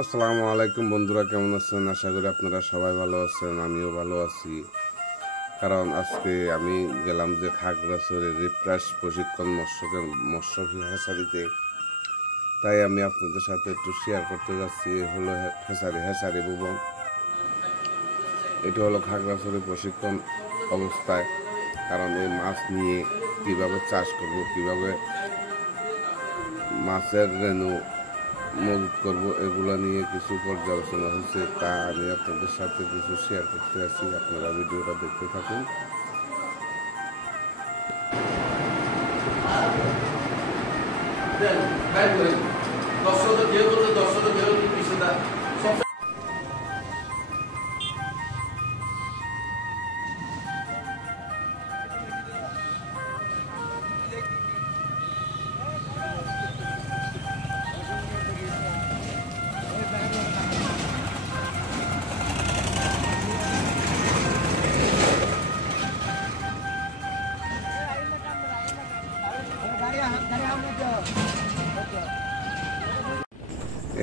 আসসালামু আলাইকুম বন্ধুরা, কেমন আছেন? আশা করি আপনারা সবাই ভালো আছেন, আমিও ভালো আছি। কারণ আজকে আমি গেলাম যে খাগড়াছড়ির রিফ্রেশ প্রশিক্ষণ মৎস্য হেসারিতে। তাই আমি আপনাদের সাথে একটু শেয়ার করতে যাচ্ছি। হলো হেসারি ভুবন। এটা হলো খাগড়াছড়ি প্রশিক্ষণ অবস্থায়। কারণ এই মাছ নিয়ে কিভাবে চাষ করব, কিভাবে মাছের রেণু মজুত করব, এগুলো নিয়ে কিছু পর্যালোচনা হয়েছে, তা আমি আপনাদের সাথে কিছু শেয়ার করতে আসি। আপনারা ভিডিওটা দেখতে থাকুন।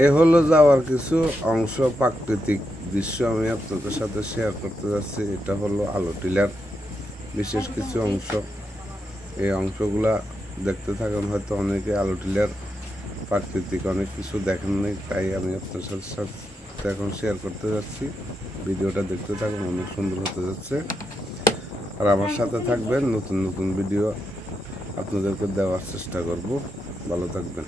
এ হলো যাওয়ার কিছু অংশ, প্রাকৃতিক দৃশ্য আমি আপনাদের সাথে শেয়ার করতে যাচ্ছি। এটা হলো আলু টিলার বিশেষ কিছু অংশ। এই অংশগুলা দেখতে থাকেন, হয়তো অনেকে আলু টিলার প্রাকৃতিক অনেক কিছু দেখেন নাই, তাই আমি আপনাদের সাথে এখন শেয়ার করতে যাচ্ছি। ভিডিওটা দেখতে থাকুন, অনেক সুন্দর হতে যাচ্ছে। আর আমার সাথে থাকবেন, নতুন নতুন ভিডিও আপনাদেরকে দেওয়ার চেষ্টা করব। ভালো থাকবেন।